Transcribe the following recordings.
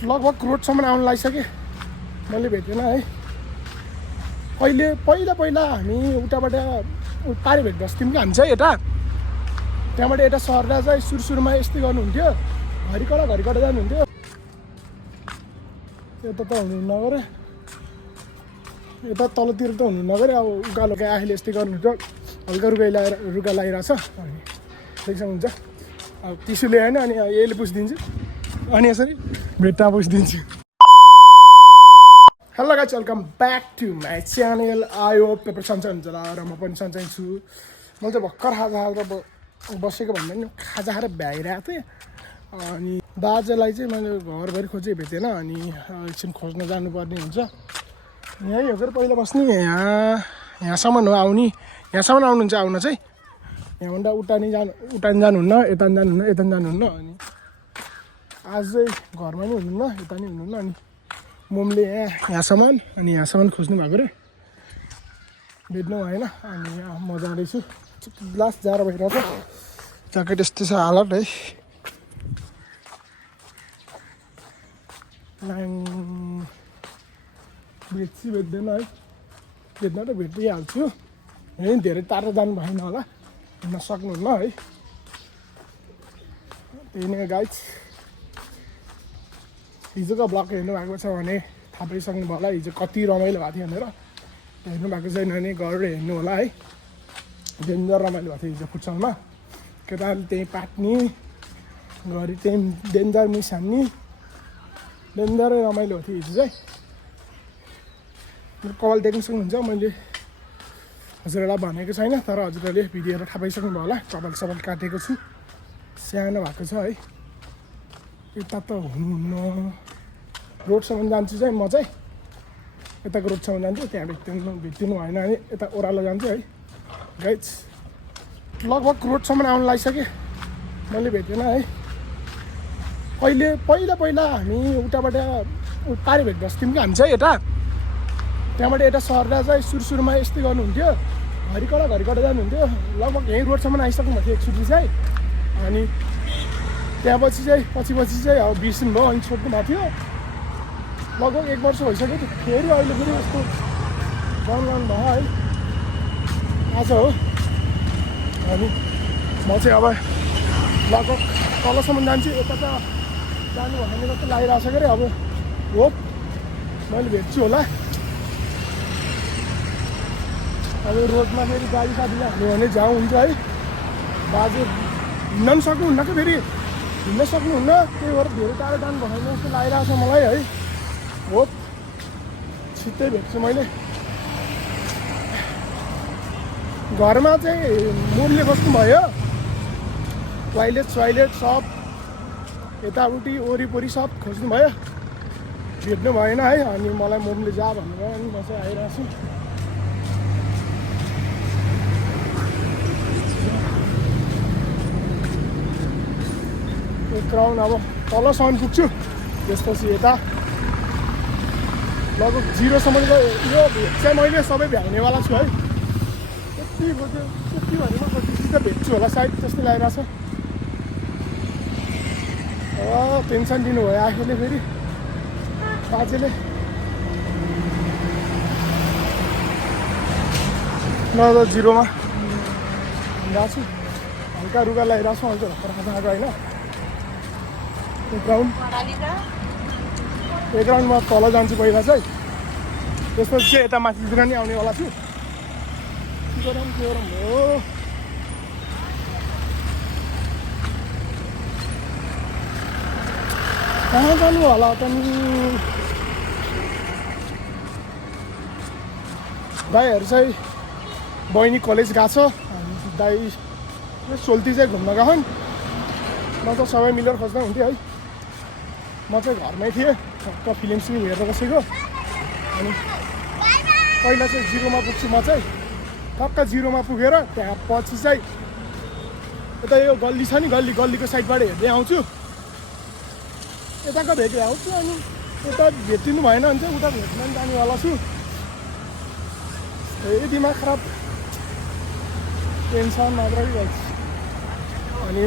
लगभग रोडसम्म आउनु लागिसकेँ मैले भेटेन है। पहिला हामी उताबाट पारि भेट बस्थ्यौँ कि हामी चाहिँ यता त्यहाँबाट यता सर्दा चाहिँ सुरुमा यस्तै गर्नुहुन्थ्यो, घरिकडा जानुहुन्थ्यो। यता त हुनुहुन्न गरे, यता तलतिर त हुनुहुन्न गरे। अब उकालो आखिले यस्तै गर्नुहुन्छ, हल्का रुगा लगाइरहेछ अनि देख्नुहुन्छ। अब टिस्यु ल्याएन अनि यसले पुछिदिन्छु अनि यसरी भेट्टा पुछिदिन्छु। Hello guys, welcome back to my channel. I hope पेपर सन्चै हुन्छ होला र म पनि सन्चै छु। म चाहिँ भर्खर खाजा खाएर बसेको भन्दा नि खाजा खाएर भ्याइरहेको थिएँ। अनि बाजेलाई चाहिँ मैले घरभरि खोजेँ, भेटेन। अनि एकछिन खोज्न जानुपर्ने हुन्छ। यहीँ हो फेरि पहिला बस्ने, यहाँसम्म हो आउने। यहाँसम्म आउनुहुन्छ आउन चाहिँ, यहाँभन्दा उता नि जानुहुन्न, यता नि जानुहुन्न। अनि आज चाहिँ घरमा नि हुनुहुन्न, यता नि हुनुहुन्न। अनि मोमले यहाँसम्म अनि यहाँसम्म खोज्नु भएको रे, भेट्नु भएन। अनि म जाँदैछु, ग्लास जाडो भइरहेको छ, ज्याकेट यस्तै छ हालत है। भेट्दैन है, भेट्न त भेटिहाल्छु। यहीँ धेरै टाढो जानु भएन होला, हिँड्न सक्नुहुन्न है। त्यही नै गाइज, हिजोको ब्लग हेर्नु भएको छ भने थाहा पाइसक्नु भयो होला हिजो कति रमाइलो भएको थियो भनेर। हेर्नु भएको छैन भने गरेर हेर्नु होला है। डेन्जर रमाइलो भएको थियो हिजो फुटसलमा। केटाले त्यहीँ पाट्ने, घरि त्यहीँ डेन्जर मिस हान्ने, डेन्जरै रमाइलो थियो हिजो चाहिँ। कपाल देख्नु सक्नुहुन्छ, मैले हजुरहरूलाई भनेको छैन, तर हजुरहरूले भिडियोहरू थाहा पाइसक्नु भयो होला। कपाल काटेको छु, सानो भएको छ है। यता त हुनुहुन्न, रोडसम्म जान्छु चाहिँ म चाहिँ, यताको रोडसम्म जान्छु, त्यहाँ भेटिनु भएन भने यता ओह्रालो जान्छु है गाइज। लगभग रोडसम्म आउनु लागिसकेँ मैले भेटेन है। पहिला हामी उताबाट पारि भेट बस्थ्यौँ कि हामी चाहिँ यता त्यहाँबाट यता सर्दा चाहिँ सुरुमा यस्तै गर्नुहुन्थ्यो, घरिकडा जानुहुन्थ्यो। लगभग यहीँ रोडसम्म आइसक्नु भएको थियो एकचोटि चाहिँ। अनि त्यहाँपछि चाहिँ अब बिर्सिनु भयो, अनि छोड्नु भएको थियो। लगभग 1 वर्ष भइसक्यो त्यो। फेरि अहिले फेरि यस्तो बनाउनु भयो है आज हो। अनि म चाहिँ अब लगभग तलसम्म जान्छु, यता त जानु भने जस्तो लागिरहेको छ कि अब होप मैले भेट्छु होला। अब रोडमा फेरि गाडी साथीले हाल्यो भने जाउँ हुन्छ है। बाजे हिँड्न पनि सक्नुहुन्न कि, फेरि हिँड्न सक्नुहुन्न, त्यही भएर धेरै टाढो जानु भएन जस्तो लागिरहेको छ मलाई है। होप छिट्टै भेट्छु मैले। घरमा चाहिँ मुरले बस्नुभयो, टोइलेट सब यताउति वरिपरि सब खोज्नुभयो, भेट्नु भएन है। अनि मलाई मोमले जा भन्नुभयो, अनि म चाहिँ आइरहेको छु। एक राउन्ड अब तलसम्म पुग्छु, त्यसपछि यता लगभग 0सम्मको यो भेट चाहिँ मैले सबै भ्याउनेवाला छु है। त्यति भनेमा कति त भेट्छु होला सायद जस्तो लागिरहेछ। टेन्सन दिनुभयो आखिरले फेरि बाजेले। ल 0मा गएको छु, हल्का रुगा लगाइरहेको छु, हल्का भर्खर खाजा खाएको होइन। एक राउन्ड म तल जान्छु पहिला चाहिँ, त्यसपछि चाहिँ यता माथितिर नि आउनेवाला छु। के गरौँ हो, कहाँ जानु होला त नि। दाइहरू चाहिँ बहिनी कलेज गएको छ, अनि दाइ सोल्टी चाहिँ घुम्न गएको। म त सबै मिलेर खोज्दा हुन्थ्यो है। म चाहिँ घरमै थिएँ, टक्क फिल्म हेरेर बसेको। अनि पहिला चाहिँ 0मा पुग्छु म चाहिँ, टक्क 0मा पुगेर त्यहाँ पछि चाहिँ यता यो गल्ली छ नि, गल्लीको साइडबाट हेर्दै आउँछु, यताको भेट्दै आउँछु। अनि यता भेटिनु भएन भने चाहिँ उता भेट्न पनि जानेवाला छु। ए दिमाग खराब, टेन्सन मात्रै गर्छ। अनि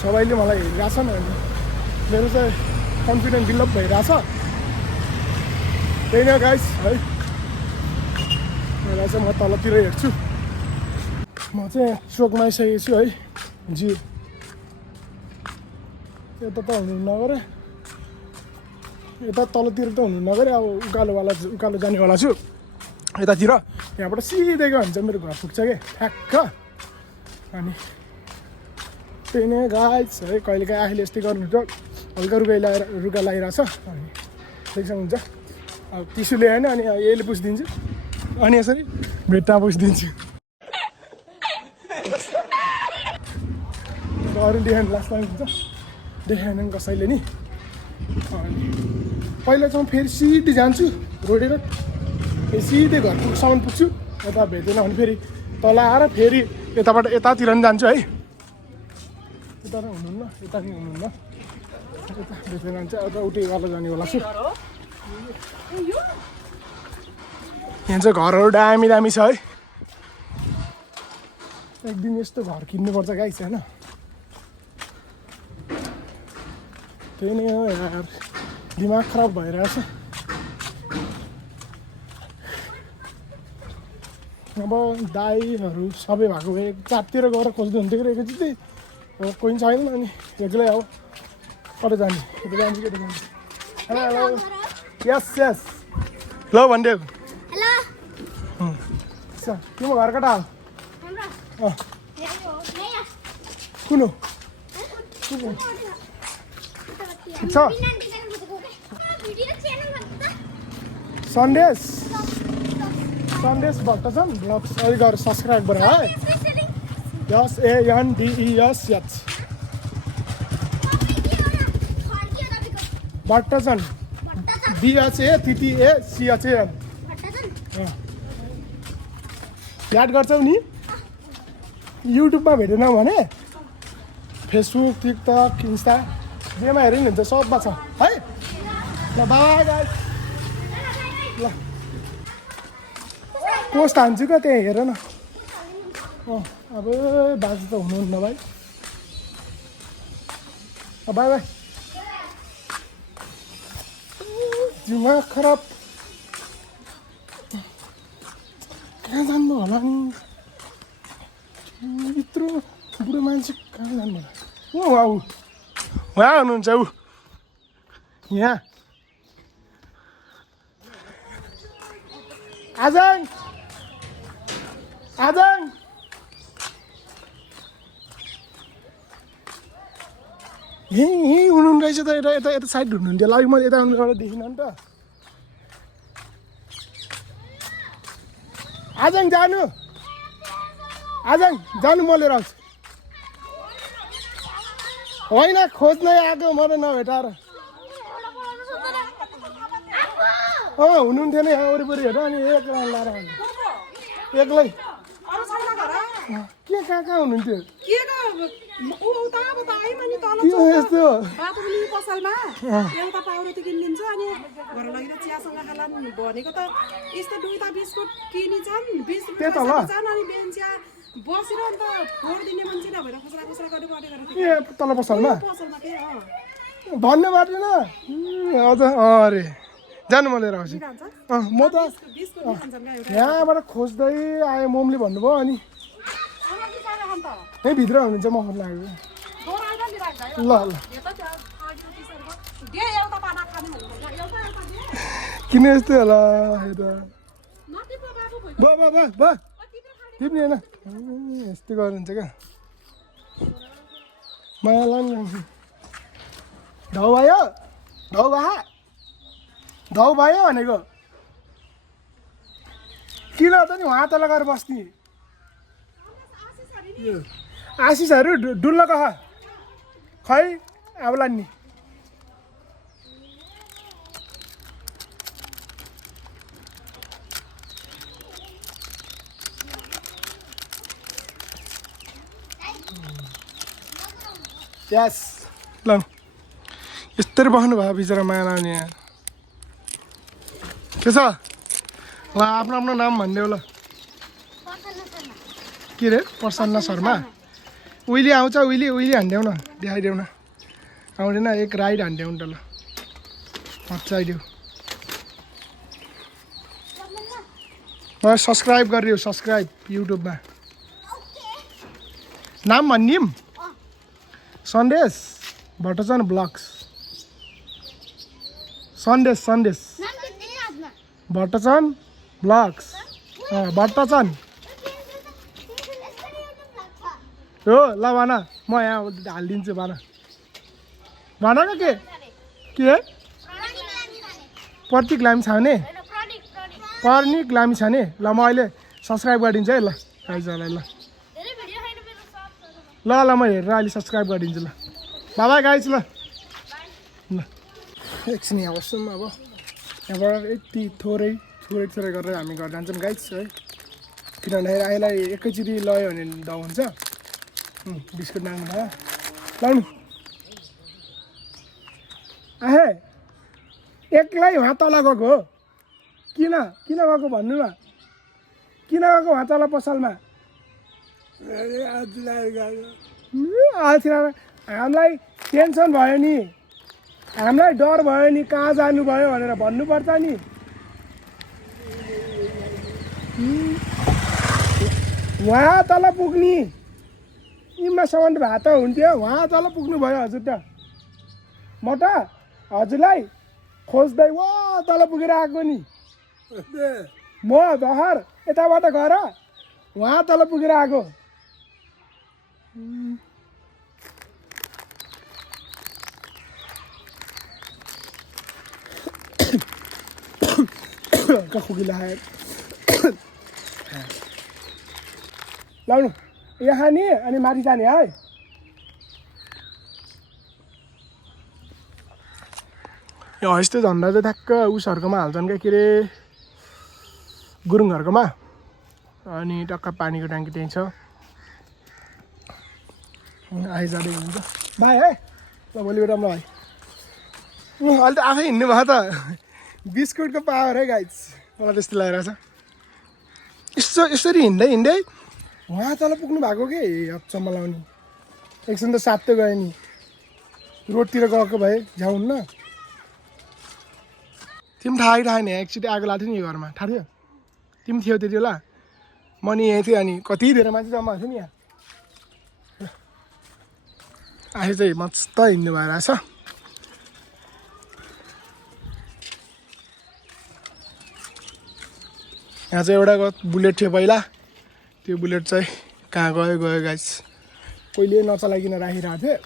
सबैले मलाई हेरिरहेको छन्, अनि मेरो चाहिँ कन्फिडेन्ट बिल्डअप भइरहेछ त्यही नै गाइस है मलाई चाहिँ म तलतिर हेर्छु म चाहिँ चोकमा आइसकेको छु है जी यता त हुनु नगरे यता तलतिर त हुनु नगरे अब उकालो जानेवाला छु यतातिर यहाँबाट सिधै गयो भने चाहिँ मेरो घर पुग्छ कि ठ्याक्क अनि त्यही नै गाइस है कहिलेकाहीँ आफूले यस्तै गर्नुहुन्छ हल्का रुगा लगाइरहेछ अनि ठिकसँग हुन्छ अब टिस्युले होइन अनि यसले पुछिदिन्छु अनि यसरी भेट्टा पुछिदिन्छु अरू देखाउनु लास्ट टाइम हुन्छ देखाएन कसैले नि अनि पहिला चाहिँ फेरि सिधै जान्छु रोडेर सिधै घरसम्म पुग्छु यता भेट्दैन भने फेरि तल आएर फेरि यताबाट यतातिर पनि जान्छु है यता नै हुनुहुन्न यता नि हुनुहुन्न यता भेट्दैन भने चाहिँ यता उठै वाला जानेवाला छु यहाँ चाहिँ घरहरू दामी दामी छ है एक दिन यस्तो घर किन्नुपर्छ गाइस होइन त्यही नै हो यार दिमाग खराब भइरहेछ अब दाईहरू सबै भएको भए चारतिर गएर खोज्दै हुन्थ्यो कि एकैचोटि अब कोही छैन अनि एक्लै अब कता जाने यता जान्छु कि यता जान्छु हेलो हेलो यस यस ल भनिदिएको तिम्रो घर कता हो कुन हो ठिक छ सन्देश भक्तजन ब्लग्स अहिले गएर सब्सक्राइब गर है SANDES भट्टजन BHATTACHAN याद गर्छौ नि युट्युबमा भेटेन भने फेसबुक टिकटक इन्स्टा जेमा हेऱ्यो नि हुन्छ सबमा छ है ल बाई गाइस ल पोस्ट हान्छु क्या त्यहाँ हेर न अब बाजे त हुनुहुन्न भाइ बाई बाई दिमाग खराब कहाँ जानु होला नि यत्रो बुढो मान्छे कहाँ जानु होला उहाँ हुनुहुन्छ ऊ यहाँ आजङ यहीँ हुनुहुन्न रहेछ त यता साइड हुनुहुन्थ्यो ल मैले यता एउटा देखिनँ नि त आजङ जानु म लिएर आउँछु होइन खोज्नै आएको मलाई नभेटाएर हुनुहुन्थ्यो नि यहाँ वरिपरि हेर अनि एक्लै लाएर एक्लै के कहाँ हुनुहुन्थ्यो यस्तो पसलमा एउटा पाउरो त किनिदिन्छु अनि घर लगेर चियासँग खाला भनेको त यस्तो दुईटा बिस्कुट किनिन्छन् 20 रुपियाँ अनि बिहान चिया बसेर अन्त फोडिदिने मान्छे नभएर खुसरा गर्नु पर्ने ए तल पसलमा के भन्नु पर्दैन अझ अरे जानु म लिएर आउँछु म त यहाँबाट खोज्दै आएँ मोमले भन्नुभयो अनि यहीँ भित्र हुनुहुन्छ म खोज्न लाग्यो ल किन यस्तो होला टिप्ने होइन यस्तो गर्नुहुन्छ क्या माया लाग्नु ढौ भयो भनेको किन त नि उहाँ तल गएर बस्ने आशिषहरू डुल्न कह खै अब लान्ने यस ल यस्तरी बस्नु भयो बिचरा माया लाउने के छ ल आफ्नो नाम भनिदेऊ ल के रे प्रसन्न शर्मा उहिले आउँछ उहिले हान्देऊ न देखाइदेऊ न आउँदैन एक राइड हान्देऊ नि त ल हच्चाइदियो मलाई सब्सक्राइब गरिदियो सब्सक्राइब युट्युबमा नाम भनिदिउँ सन्देश भट्टाचार्य ब्लग्स सन्देश भट्टाचार्य ब्लग्स भट्टाचार्य हो ल भन म यहाँ हालिदिन्छु भन के प्रतीक लामी छाने पर्निक लामी छाने ल म अहिले सब्सक्राइब गरिदिन्छु है ल गाइजहरूलाई ल म हेरेर अहिले सब्सक्राइब गरिदिन्छु ल बाबा गाइज ल एकछिन यहाँ बस्छौँ अब यहाँबाट यति थोरै गरेर हामी घर जान्छौँ गाइज है किनभने आइलाई एकैचोटि लयो भने डाउ हुन्छ बिस्कुट माग्नु भयो लाउनु आहे एक्लै उहाँ तल गएको हो किन गएको भन्नु न किन गएको उहाँ तल पसलमा हामीलाई टेन्सन भयो नि हामीलाई डर भयो नि कहाँ जानुभयो भनेर भन्नुपर्छ नि उहाँ तल पुग्ने इमासम्म भए त हुन्थ्यो उहाँ तल पुग्नु भयो हजुर त म त हजुरलाई खोज्दै वा तल पुगेर आएको नि म भर्खर यताबाट गएर उहाँ तल पुगेर आएको खोकिला लाउनु यहाँ नि अनि माथि जाने है यो यस्तो झन्डा चाहिँ ठ्याक्क उसहरूकोमा हाल्छन् क्या के अरे गुरुङहरूकोमा अनि टक्क पानीको ट्याङ्की त्यहीँ छ आइजाँदै हुन्छ भाइ है ल भोलिबाट म भाइ अहिले त आफै हिँड्नु भयो त बिस्कुटको पावर है गाइज मलाई त्यस्तो लागिरहेछ यसरी हिँड्दै उहाँ तल पुग्नु भएको के हच्चम्म लाउने एकछिन त साथ त गयो नि रोडतिर गएको भए झ्याउन्न तिमी थाहै नि एकचोटि आगो लाग्थ्यो नि यो घरमा थाहा थियो तिमी थियो त्यति बेला म नि यहीँ थिएँ अनि कति धेरै मान्छे जम्मा थियो नि यहाँ आफै चाहिँ मस्त हिँड्नु भएर छ यहाँ चाहिँ एउटा बुलेट थियो पहिला त्यो बुलेट चाहिँ कहाँ गयो गाइस कहिले नचलाइकन राखिरहेको थिएँ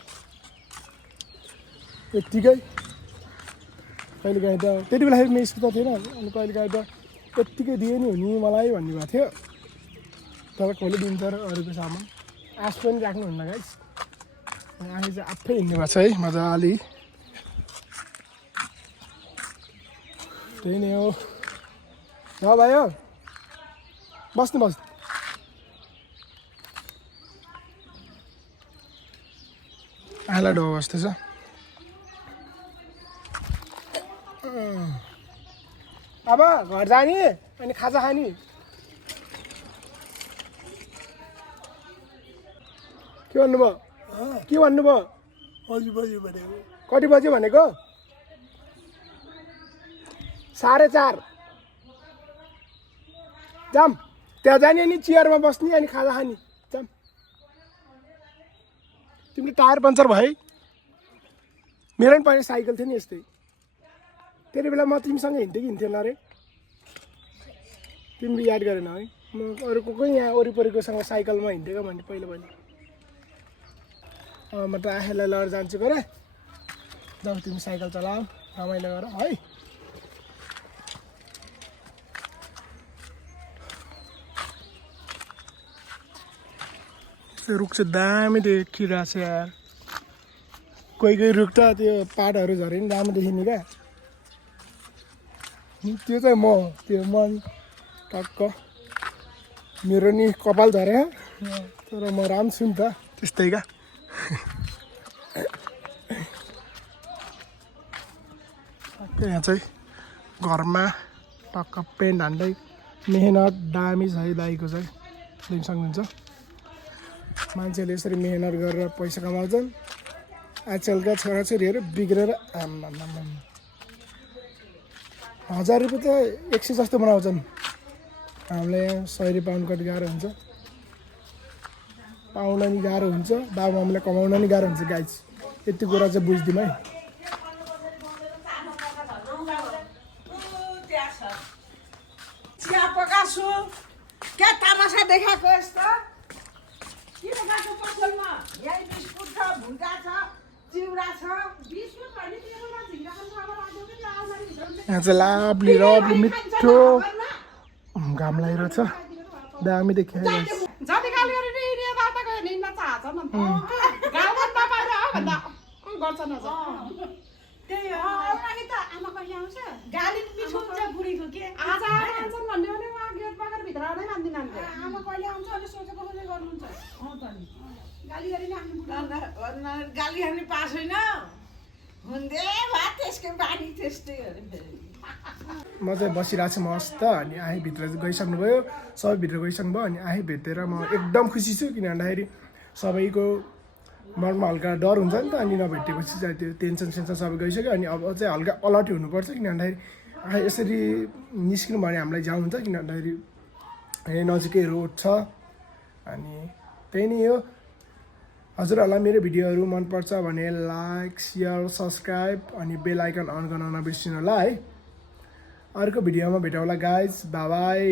यत्तिकै कहिले काहीँ त त्यति बेलाखेरि मेरो स्कुटर थिएन अनि कहिले काहीँ त यत्तिकै दिए नि हुने मलाई भन्नुभएको थियो तर कहिले दिन्छ र अरूको सामान आश पनि राख्नुहुन्न गाइस अनि आफै चाहिँ आफै हिँड्नु भएको छ है मजाले त्यही नै हो ल भाइ हो बस्नु आला डो बस्दैछ अब घर जाने अनि खाजा खाने के भन्नुभयो कति बज्यो भनेको 4:30 जाम त्यहाँ जाने अनि चियरमा बस्ने अनि खाजा खाने जाम तिमीले टायर पङ्चर भयो मेरो पनि पहिला साइकल थियो नि यस्तै त्यति बेला म तिमीसँग हिँड्थेन अरे तिमीले याद गरेन है म अरूको कोही यहाँ वरिपरिकोसँग साइकलमा हिँडेको भने पहिला म त आफैलाई लडेर जान्छु गरे जब तिमी साइकल चलाऊ रमाइलो गर है रुख चाहिँ दामी देखिरहेको छ यार कोही रुख त त्यो पातहरू झरे नि दामी देखिने क्या त्यो चाहिँ त्यो मन टक्क मेरो नि कपाल झरे तर म राम्रो छु नि त त्यस्तै क्या यहाँ चाहिँ घरमा टक्क पेन्ट हान्दै मेहनत दामी छ है दाइको चाहिँ देख्न सक्नुहुन्छ मान्छेले यसरी मेहनत गरेर पैसा कमाउँछन् आजकलका छोराछोरीहरू बिग्रेर 1000 रुपियाँ त 100 जस्तो बनाउँछन् हामीलाई यहाँ 100 रुपियाँ पाउनु कति गाह्रो हुन्छ पाउन नि गाह्रो हुन्छ बाबुआमालाई कमाउन नि गाह्रो हुन्छ गाइज यति कुरा चाहिँ बुझिदिउँ है चिया पकाछु क्या तमासा देखाएको यस्तो किन गएको पसलमा यही बिस्कुट छ भुजा छ चिउरा छ बिस्कुट भने टेबलमा झिङ्गा खान्छ अब राख्यो कि आउन यहाँ चाहिँ लाब्ली रब्ली मिठो घाम लागिरहेको छ दामी देखिरहेको जति गाली गरेर यिनी यता गयो नि यिनीलाई चाहन्छ नि गाउँमा नपाएर हो भन्दा गर्छ न त्यही हो अगाडि त आमा कहिले आउँछ गाली मिठो हुन्छ बुढीको के आज आउँछन् भन्यो भने उहाँ गेट पकाएर भित्र आउनै मान्दिनँ आमा कहिले आउँछ अनि सोचेको खोजे गर्नुहुन्छ त नि गाली गरी नै आफ्नो अन्त गाली हाल्ने पास होइन हुँदै भए त्यसकै बानी त्यस्तै हो फेरि म चाहिँ बसिरहेको छु मस्त अनि आही भित्र चाहिँ गइसक्नुभयो सबै भित्र गइसक्नुभयो अनि आही भेटेर म एकदम खुसी छु किन भन्दाखेरि सबैको मनमा हल्का डर हुन्छ नि त अनि नभेटेपछि चाहिँ त्यो टेन्सन सेन्सन सबै गइसक्यो अनि अब चाहिँ हल्का अलर्ट हुनुपर्छ किन भन्दाखेरि आही यसरी निस्किनु भने हामीलाई जाउँ हुन्छ किन भन्दाखेरि यहाँ नजिकै रोड छ अनि त्यही नै हो हजुरहरूलाई मेरो भिडियोहरू मनपर्छ भने लाइक सेयर सब्सक्राइब अनि बेल आइकन अन गर्न नबिर्सिनु होला है अर्को भिडियोमा भेटौँला गाइज बाई बाई